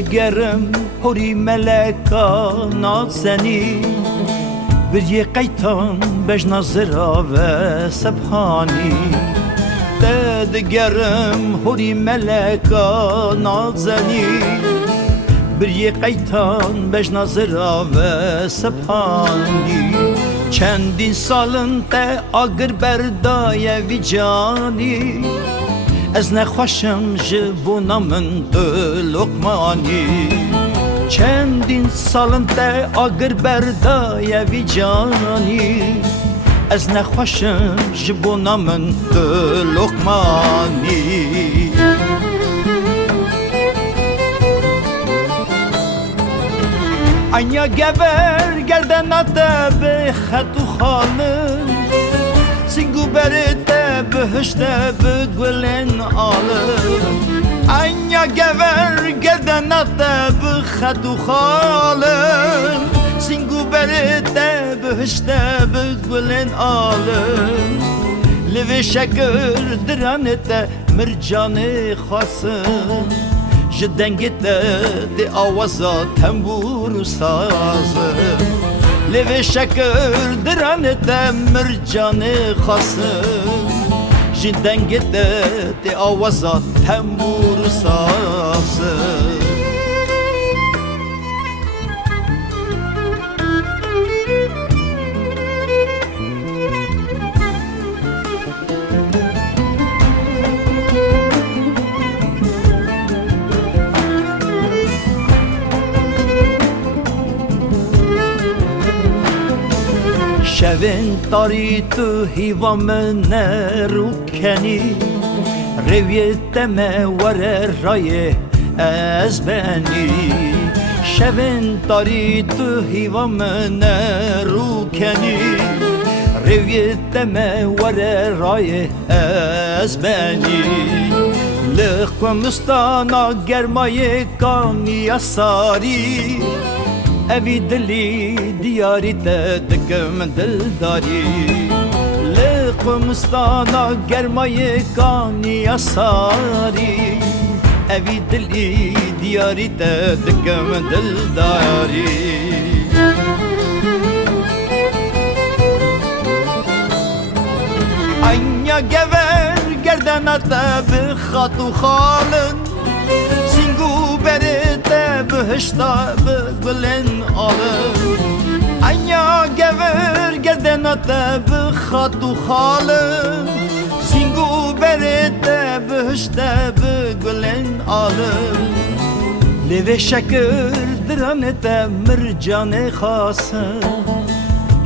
digerim hori meleka nazeni bir yekaytan bejna zira ve sebhani digerim hori meleka nazeni bir yekaytan bejna zira ve sebhani çendin salın te agir berdaya vicani Ez nexweşim ji bûna min tu lokmanî Çendîn salin te agir berdaye vî canî Ez nexweşim ji bûna min tu lokmanî Anya gever gerdena te bi xet û xalin Singû berê te bihişte bi gulên alin Anya gever gerdena te bi xet û xalin Singû berê te bihişte bi gulên alin Li vê şekir diranê te mircanê xwasin Ji dengê te dê awaza tembûr û sazin Li vê şekir diranê te mircanê xwasin Ji dengê te dê awaza tembûr û sazin Şevin tarî tu hîva min nerûkenî Rêwiyê te me were rayê ez benî Şevin tarî tu hîva min nerûkenî Rêwiyê te me were rayê ez benî Li Xwemistana germayê kaniya sarî Evî dilî diyarî te dikim dildarî Li Xwemistana germayê kaniya sarî Evî dilî diyarî te dikim dildarî Anya gever gerdena te bi xet û xalin Singû berê te bihişta bi gulên alin Anya gever gerdena te bi xet û xalin Singû berê te bihişte bi gulên alin Li vê şekir diranê te mircanê xwasin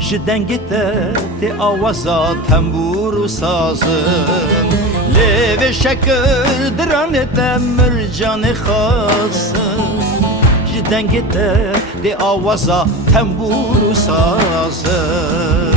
Ji dengê te dê awaza tembûr û sazin Li vê şekir diranê te mircanê xwasin Ji dengê te dê awaza tembûr û sazin